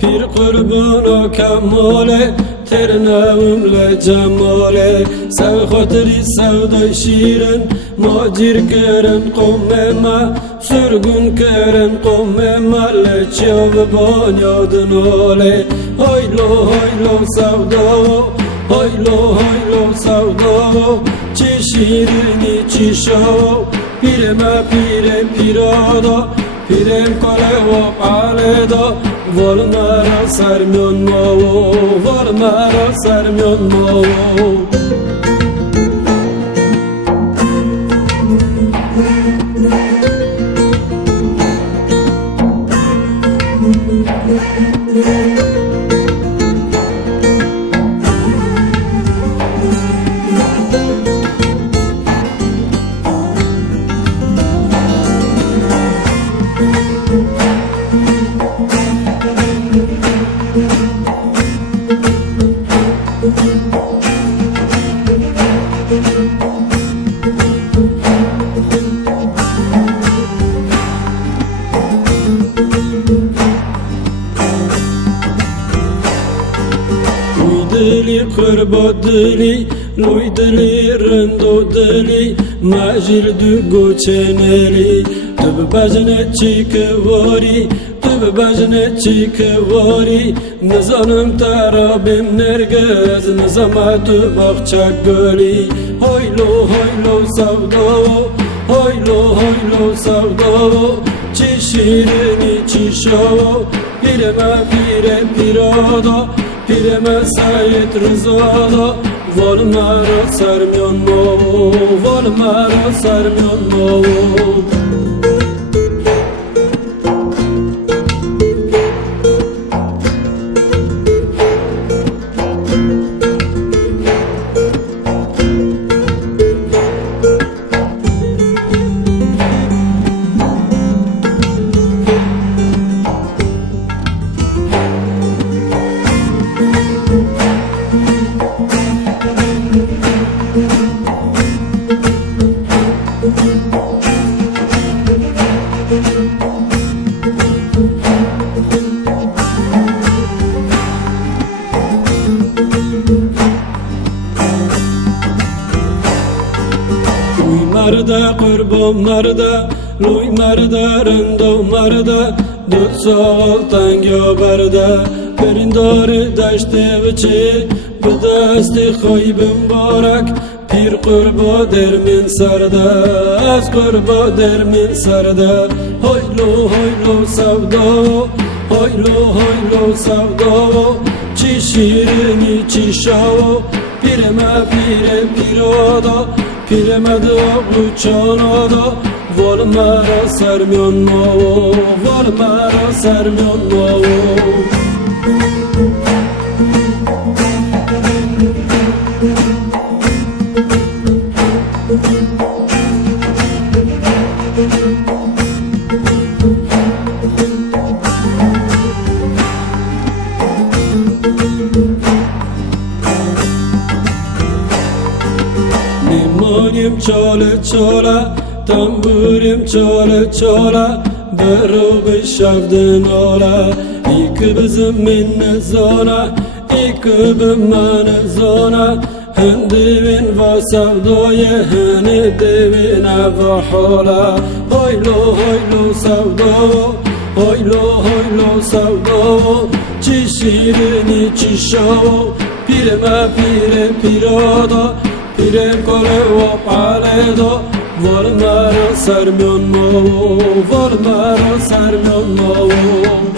pir qurbunu kamole ternavimle cemale sev hatırı sevda şirin macir keren kummema sürgün keren kummema leçev banyadın ole haylo haylo sevda haylo haylo sevda çi şirini çi şav pireme pire pirada pirem kale ve aleda varmara sermyon mavo varmara sermyon mavo dili kurba dili luy dili rendo dili majil du goçeneli tüb bajne çikvari tüb bajne çikvari nizanım tarabim nergez nizamatu bakçak gölü haylo haylo savda haylo haylo savda çişirini çişava pireme pire pirada pireme sayet rızada varmara sermyon mavo varmara sermyon mavo marda kurban marda luy marda rendo marda dut sağal tangyo barda berindar daşte viçi bidasti khoybim barak pir qurba dermin sarda az qurba dermin sarda haylo haylo savda haylo haylo savda çi şirini çi şav pireme pire pirada piremede bu çanada varmara sermyon mavo varmara sermyon mavo limanim çale çala tamburim çale çala berobi şavdın ola iki bizim minne zona iki bimane zona hendivin va savdoye hani devine va hola haylo haylo savdo haylo haylo savdo çi şirini çi şav pireme pire pirada pirem kole ve aleda varmara sermyon mavo varmara sermyon mavo